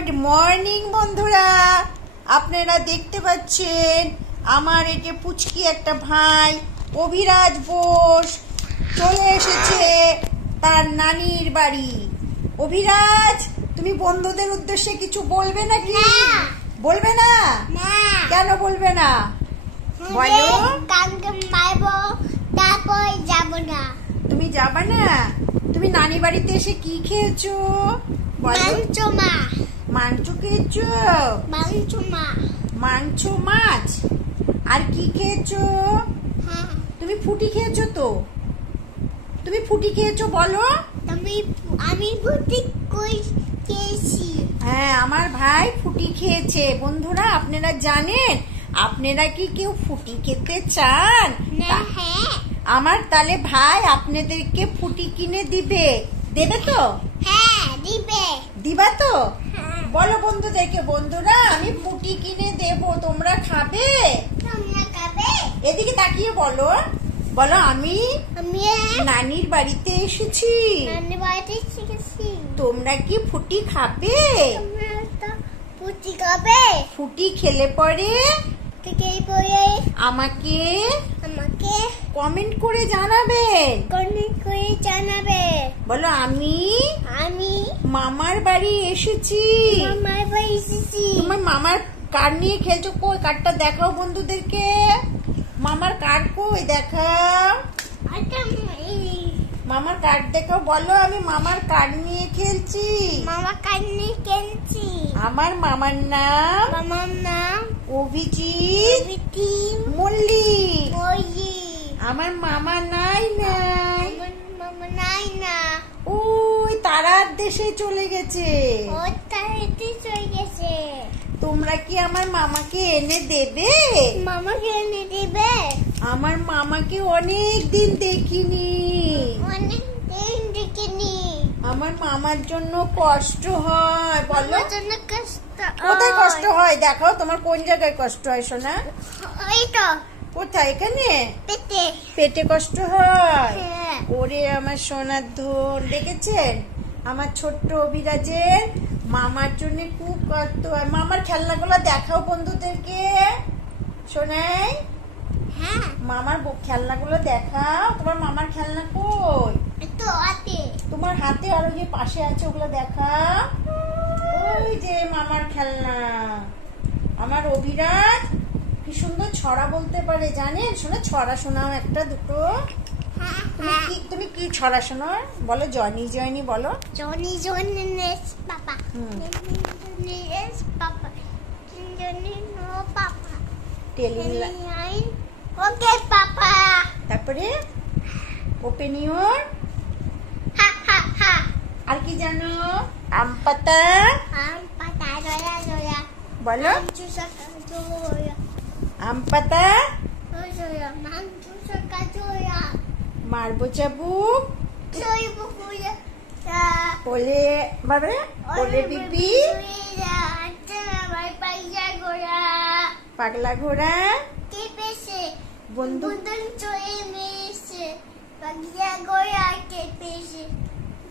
Good morning বন্ধুরা, আপনারা দেখতে পাচ্ছেন আমার এই যে পুচকি একটা ভাই অভিরাজ বোস চলে এসেছে তার নানির বাড়ি। অভিরাজ, তুমি বন্ধুদের উদ্দেশ্যে কিছু বলবে নাকি? বলবে না? কেন বলবে না? বলো। তুমি যাবে না? তুমি নানি বাড়িতে এসে কি খেয়েছো? মাংস খেয়েছো? মাংস, মাছ, আর কি খেয়েছো? তুমি ফুটি খেয়েছো? তো তুমি ফুটি খেয়েছো বলো। আমি ফুটি খেয়েছি। হ্যাঁ, আমার ভাই ফুটি খেয়েছে। বন্ধুরা, আপনারা জানেন? আপনারা কি কেউ ফুটি খেতে চান? হ্যাঁ, আমার তাহলে ভাই আপনাদেরকে ফুটি কিনে দিবে। দেবে তো? হ্যাঁ দিবে। দিবা তো? হ্যাঁ। বলো বন্ধুদেরকে, বন্ধুরা আমি ফুটি কিনে দেব, তোমরা খাবে? তোমরা খাবে? এদিকে তাকিয়ে বলো। বলো, আমি আমি নানির বাড়িতে এসেছি। নানি বাড়িতে শিখেছি। তোমরা কি ফুটি খাবে? তোমরা তো ফুটি খাবে? ফুটি খেলে পরে থেকে পরে আমাকে আমাকে কমেন্ট করে জানাবেন। কমেন্ট করে জানাবে। বলো, আমি মামার বাড়ি এসেছি। মামার বাড়ি এসেছি। তোমার মামার কার্ড নিয়ে খেলছো? কই কার্ডটা দেখাও বন্ধুদেরকে। মামার কার্ড কই? দেখাও মামার কার্ড দেখাও। বলো, আমি মামার কার্ড নিয়ে খেলছি। মামা কার্ড নিয়ে খেলছি। আমার মামার নাম অভিজিৎ মল্লিক। আমার মামা নাই। আমার মামা নাই না। ওই তারার দেশে চলে গেছে। ও তাইতে চলে গেছে। তোমরা কি আমার মামাকে এনে দেবে? মামাকে এনে দিবে? আমার মামাকে অনেক দিন দেখিনি। অনেক দিন দেখিনি। আমার মামার জন্য কষ্ট হয়। বলো, আমার জন্য কষ্ট। কোথায় কষ্ট হয় দেখাও। তোমার কোন জায়গায় কষ্ট হয় সোনা? ওই তো কোথায়? এখানে পেটে। পেটে কষ্ট হয়? হ্যাঁ। ওরে আমার সোনার ধন, দেখেছেন আমার ছোট্ট অভিরাজের মামার জন্য খুব কষ্ট হয়। মামার খেলনাগুলো দেখাও বন্ধুদেরকে। শোনাই, হ্যাঁ, মামার খেলনাগুলো দেখাও। তোমার মামার খেলনা কই? একটু হাতে। তোমার হাতে আর ওই যে পাশে আছে, ওগুলো দেখাও। ওই যে মামার খেলনা। আমার অভিরাজ কি সুন্দর ছড়া বলতে পারে, জানেন? শোনা, ছড়া শোনাও একটা দুটো। তুমি কি ছড়া শোনো? বলো, জনি জনি বলো। Johnny Johnny yes papa. Johnny yes papa. Johnny no papa. Telling. Okay papa. তারপরে ওপেন ইউর। হা হা হা। আর কি জানো? আম পাতা। আম পাতা জয়া জয়া। বলো, চুষা জয়া। আম পাতা। জয়া মান চুষা জয়া। মারবো চাবুক। জয় বুকুয়া। ওলে বাবা, ওলে বিবি। পাগলা ঘোড়া। কে পেছে? বন্দুক। বুদন চয়ে মেছে। পাগলা গোয়া কে পেছে?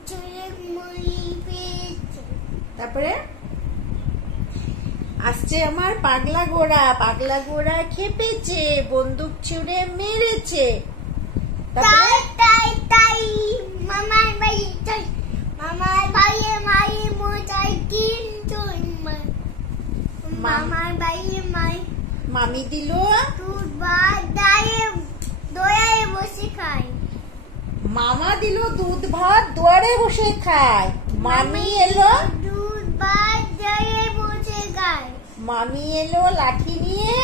চয়ে মুড়ি পেছে। তারপরে আসছে আমার পাগলা ঘোড়া। পাগলা ঘোড়া খেপেছে, বন্দুক ছুড়ে মেরেছে। তাই তাই তাই মামার বাড়ি যাই। মামার বাড়ি মাই মোটাই কিন্তু মামার বাড়ি মাই মামি দিল দুধ ভাত দায়ে দয়ায় বসে খাই। মামা দিল দুধ ভাত, দুয়ারে বসে খায়। মামি এলো দুধ ভাত দায়ে বসে খাই। মামি এলো লাঠি নিয়ে,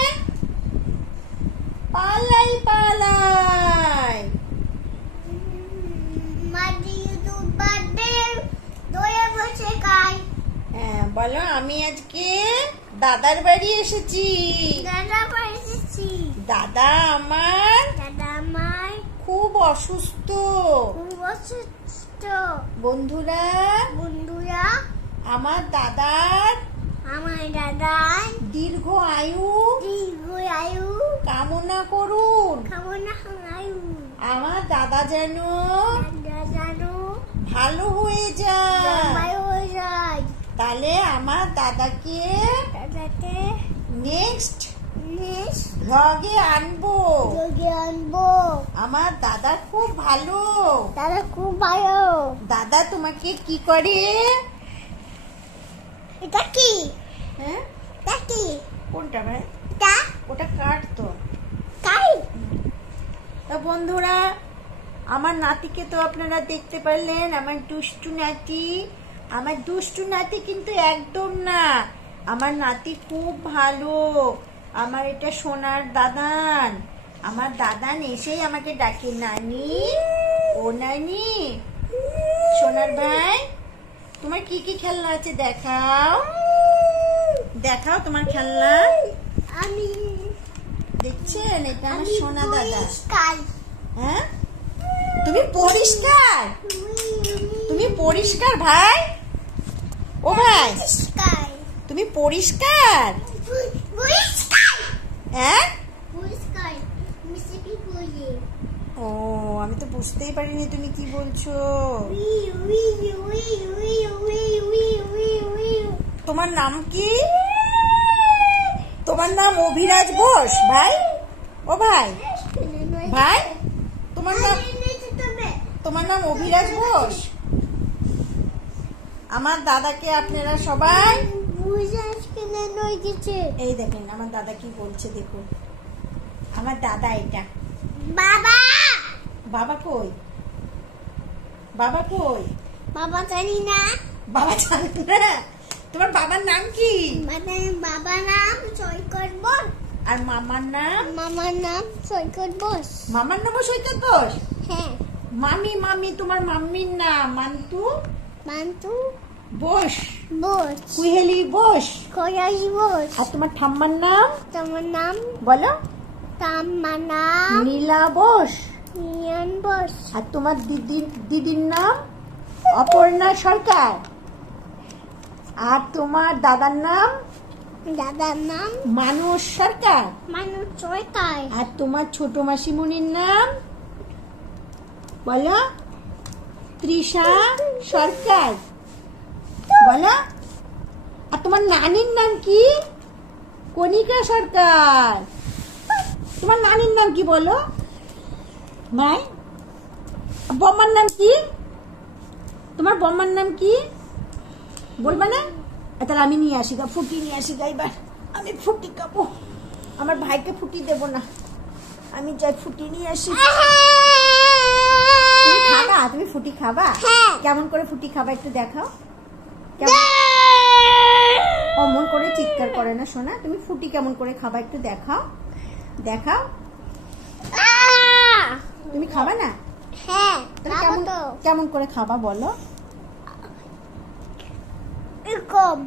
পালাই পালাই। মাটি দুধ ভাত দিয়ে দয়ায় বসে খাই। হ্যাঁ, বলো, আমি আজকে দাদার বাড়ি এসেছি। দাদা বাড়ি এসেছি। দাদা আমার খুব অসুস্থ। খুব অসুস্থ। বন্ধুরা, আমার দাদার দীর্ঘ আয়ু কামনা করুন। আমার দাদা যেন ভালো হয়ে যায়। তাহলে আমার দাদাকে দাদাকে নেক্সট নেক্সট ভ্লগে আনবো। যোগে আনবো। আমার দাদা খুব ভালো। দাদা খুব ভালো। দাদা তোমাকে কি করে? এটা কি? হ্যাঁ, এটা কি? কোনটা ভাই? এটা ওটা কাট তো। কাই? তা বন্ধুরা, আমার নাতিকে তো আপনারা দেখতে পারলেন, আমার দুষ্টু নাতি। আমার দুষ্টু নাতি কিন্তু একদম না, আমার নাতি খুব ভালো। আমার এটা সোনার দাদান। আমার দাদান এসেই আমাকে ডাকে নানি, ও নানি। সোনার ভাই, তোমার কি কি খেলনা আছে দেখাও, দেখাও তোমার খেলনা। আমি দেখছেন, এটা আমার সোনা দাদা। কাই? হ্যাঁ, তুমি পরিষ্কার, তুমি পরিষ্কার ভাই। ও ভাই, কাই? তুমি পরিষ্কার? পরিষ্কার। হ্যাঁ, পরিষ্কার। মিষ্টি বলি। ও আমি তো বুঝতেই পারিনি তুমি কি বলছো। We we we we we we we we. তোমার নাম কি? তোমার নাম অভিরাজ বোস ভাই। ও ভাই, ভাই তোমার নাম অভিরাজ বোস। আমার দাদাকে আপনারা সবাই এই দেখেন, আমার দাদা কি বলছে দেখুন। আমার দাদা এটা। বাবা। বাবা কই? বাবা কই? বাবা জানি না। বাবা জানে না? তোমার বাবার নাম কি? মানে বাবার নাম সৈকত বোস। আর মামার নাম? মামার নাম সৈকত বোস। মামার নামও সৈকত বোস? হ্যাঁ। মামি, মামি তোমার মাম্মির নাম মান্তু মান্তু বোস, বোস। কুহেলি বোস। কোয়াই বোস। আর তোমার ঠাম্মার নাম? তোমার নাম? বলো। তোমার নাম? নীলা বোস। নিয়ন বোস। আর তোমার দিদির নাম অপর্ণা সরকার। আর তোমার দাদার নাম? দাদার নাম মানুষ সরকার। মানুষ সরকার। আর তোমার ছোট মাসিমণির নাম বলো? তৃষা সরকার। বলো। আর তোমার নানির নাম কি? কণিকা সরকার। তোমার নানির নাম কি বলো ভাই? বম্মার নাম কি? তোমার বম্মার নাম কি বলবা না? তাহলে আমি নিয়ে আসি গা, ফুটি নিয়ে আসি গা। এবার আমি ফুটি খাবো, আমার ভাইকে ফুটি দেব না, আমি যাই ফুটি নিয়ে আসি। তুমি খাবা? তুমি ফুটি খাবা? হ্যাঁ। কেমন করে ফুটি খাবা একটু দেখাও। কেমন অমন করে চিৎকার করে না সোনা, তুমি ফুটি কেমন করে খাবা একটু দেখাও, দেখাও। তুমি খাবা না? হ্যাঁ। তাহলে কেমন কেমন করে খাবা বলো? এরকম।